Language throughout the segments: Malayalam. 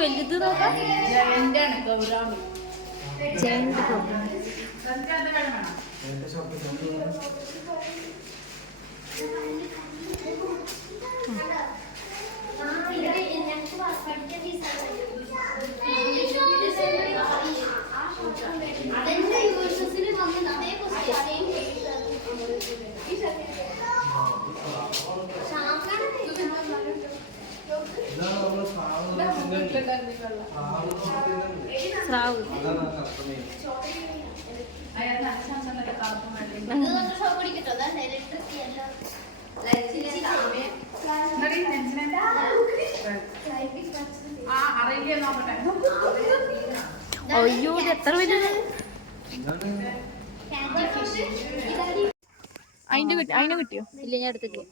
വലുത് നോക്കാം. സ്രാവ് അയ്യോ എത്ര വലുത്. അതിനെ കിട്ടിയോ? ഇല്ല, ഞാൻ എടുത്തിട്ട്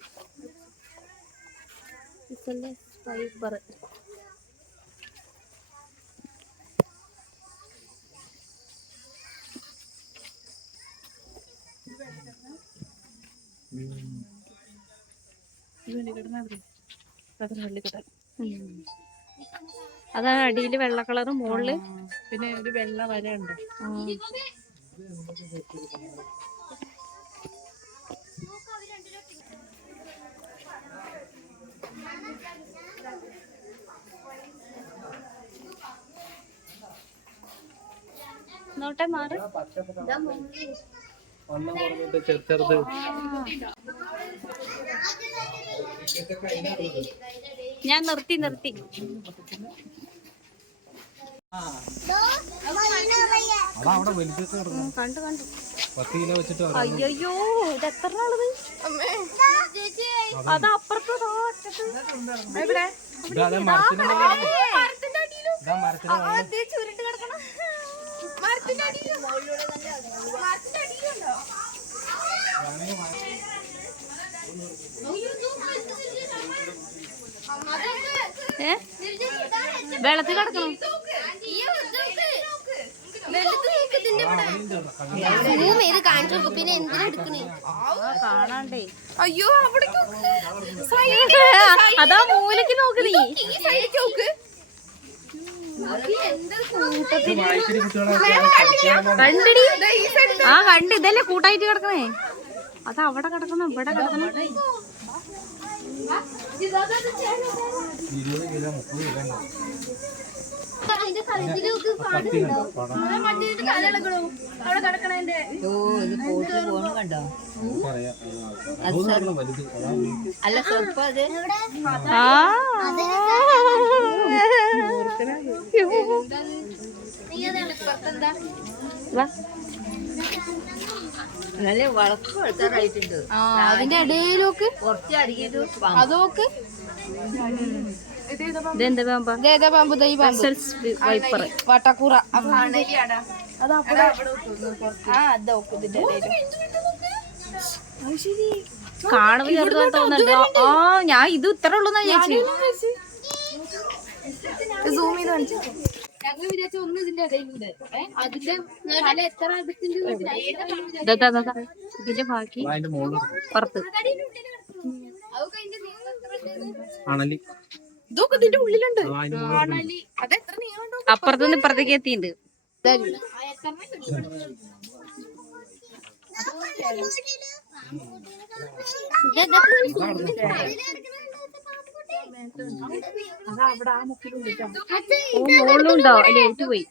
ഫൈബർ. അതാണ് അടിയില് വെള്ള കളറ്, മുകളില് പിന്നെ ഒരു വെള്ള വര ഉണ്ട്. നോട്ടെ മാറി. ഞാൻ നിർത്തി കണ്ടു. അയ്യോ ഇത് എത്ര നാളത്? അത് അപ്പുറത്ത് ചുരുട്ട് കിടക്കണം. വെള്ളത്തിൽ കിടക്കണം. പിന്നെ എന്തിനാ കാണാണ്ടേ? അയ്യോ അതാ മൂലക്ക് നോക്ക് നീ. കണ്ടടി ആ കണ്ട്. ഇതല്ലേ കൂട്ടായിട്ട് കിടക്കണേ. അത് അവിടെ കിടക്കണം, ഇവിടെ കിടക്കണം. അല്ല സ്വല്പം അത് നല്ല വളർത്ത് വളർത്താറായിട്ടുണ്ട്. അതിന്റെ ഇടയിലോക്ക് കുറച്ച് അരികിട്ട് അതോക്ക്. ഇതെന്താ പാമ്പ്? വൈപ്പർ വട്ടക്കൂറ. കാണുമ്പോ ചെറുതാൻ തോന്നുന്നുണ്ടോ? ആ ഞാൻ ഇത് ഇത്ര ഉള്ളൂന്നാ ചേച്ചി. സൂം ചെയ്ത് കാണിച്ചു. ഞങ്ങൾ വിചാരിച്ച ഒന്ന് ഇതിന്റെ ഇടയിലൂടെ അതിന്റെ എത്ര ഇതിന്റെ ബാക്കി പുറത്ത് ഇതൊക്കെ ഇതിന്റെ ഉള്ളിലുണ്ട്. അപ്പുറത്തുനിന്ന് ഇപ്പുറത്തേക്ക് എത്തിയിട്ടുണ്ട്. മോളുണ്ടോ? അല്ലേ പോയി.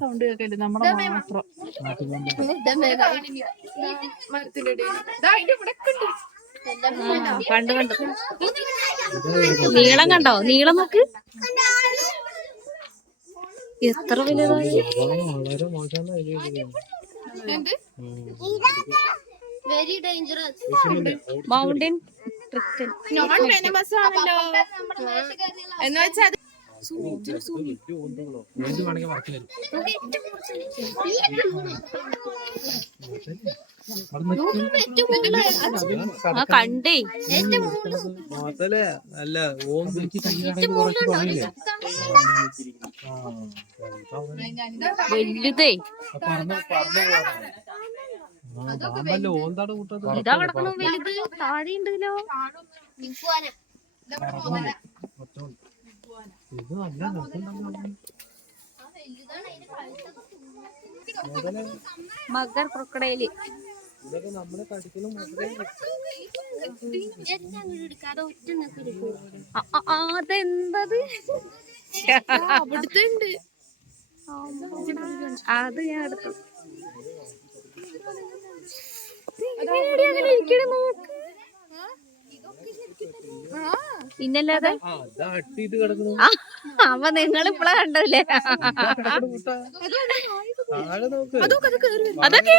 സൗണ്ട് കേൾക്കല്ലേ നമ്മുടെ മാത്രം കണ്ടു കണ്ടു. നീളം കണ്ടോ? നീളം നോക്ക് എത്ര വലുതായി. Very dangerous. മൗണ്ടൻ ട്രിക്കൻ. നോൺ വെനമസ് ആണല്ലോ എന്ന് വെച്ചാൽ ആ കണ്ടേ അല്ല വലുതേ ഓന്താണ് കൂട്ടത് ഇതാ കിടക്കണു വലുത്. താഴെ ഉണ്ടല്ലോ. ഇത് നല്ല മഗർ ക്രൊക്കഡൈല്. ഇതൊക്കെ നമ്മളെ കടിക്കലും അതെന്തത്? അവിടുത്തെ ഉണ്ട്. അത് ഞാൻ എടുത്തു. പിന്നല്ലാതെ അട്ടിട്ട് കിടക്കുന്നു അപ്പൊ നിങ്ങളിപ്പളാ കണ്ടല്ലേ? താഴെ നോക്ക് അതൊക്കെ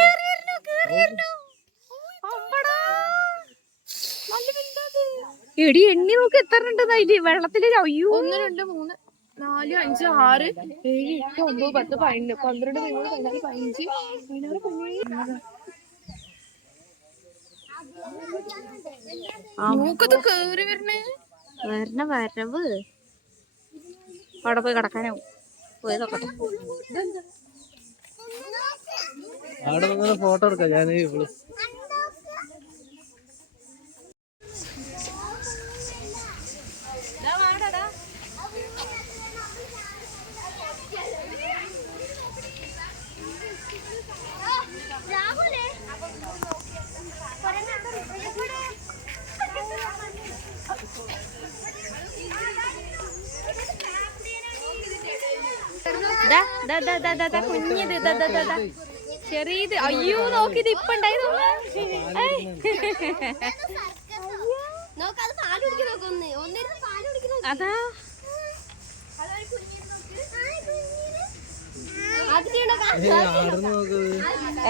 എടി എണ്ണി നോക്ക് എത്ര ഉണ്ടെന്ന് അതില് വെള്ളത്തില്. അയ്യോ 1 2 3 4 5 6 7 8 9 10 11 12 13 14 15 മൂക്കത്ത് കേറി വരണേ. വരവ് അവിടെ പോയി കിടക്കാനാവും. പോയി നോക്കട്ടെ. അവിടെ നിന്ന് ഫോട്ടോ എടുക്കാം. ഞാൻ കുഞ്ഞത് ചെറിയത്. അയ്യോ നോക്കിത് ഇപ്പൊ ഉണ്ടായത്. അതാ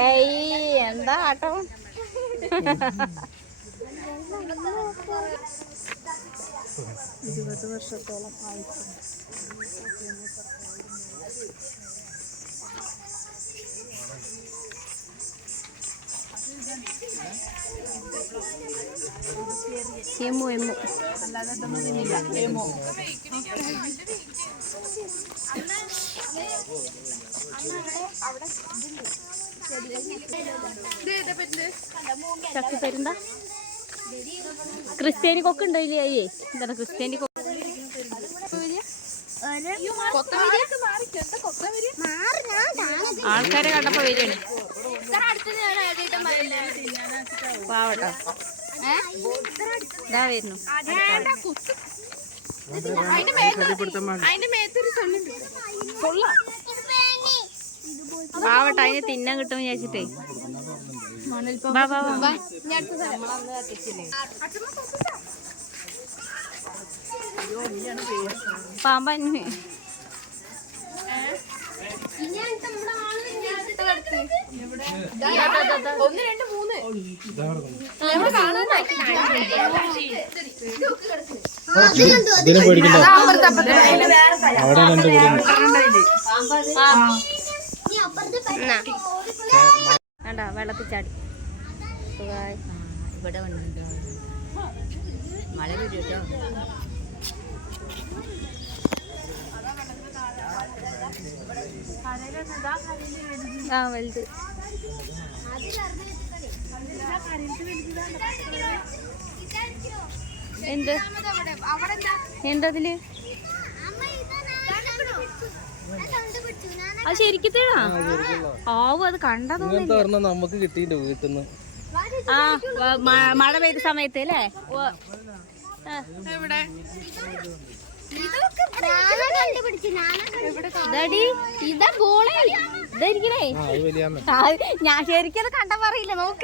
ഏയ് എന്താ ആട്ടോ. 20 വർഷത്തോളം ആയിട്ടുണ്ട്. എമ്മു എമ്മു ചക്കപ്പരുന്ത ക്രിസ്ത്യാനി കൊക്ക് ഉണ്ടോ ഇല്ലേ? അയ്യേ എന്താണ് ക്രിസ്ത്യാനി കൊക്ക്? ആൾക്കാരെ കണ്ടപ്പോ വരികയാണ്. പാവട്ടോ ഇതാ വരുന്നു. പാവട്ടോ അതിന് തിന്നാൻ കിട്ടും വിചാരിച്ചിട്ടേ. പാമ്പന് വേണ്ട വെള്ളത്തിൽ ചാടി. ഇവിടെ വന്നിട്ടുണ്ടോ? മഴ വരും കേട്ടോ. ആ വലുത്. എന്ത് എന്തതില്? അത് ശരിക്കത്തേടാ. ആവും അത് കണ്ടാ തോന്നുന്നു. നമുക്ക് കിട്ടിയില്ല വീട്ടിന്ന്. ആ മഴ പെയ്ത സമയത്ത് അല്ലേ? ഞാൻ ശരിക്കും കണ്ടാ പറയില്ല. നോക്ക്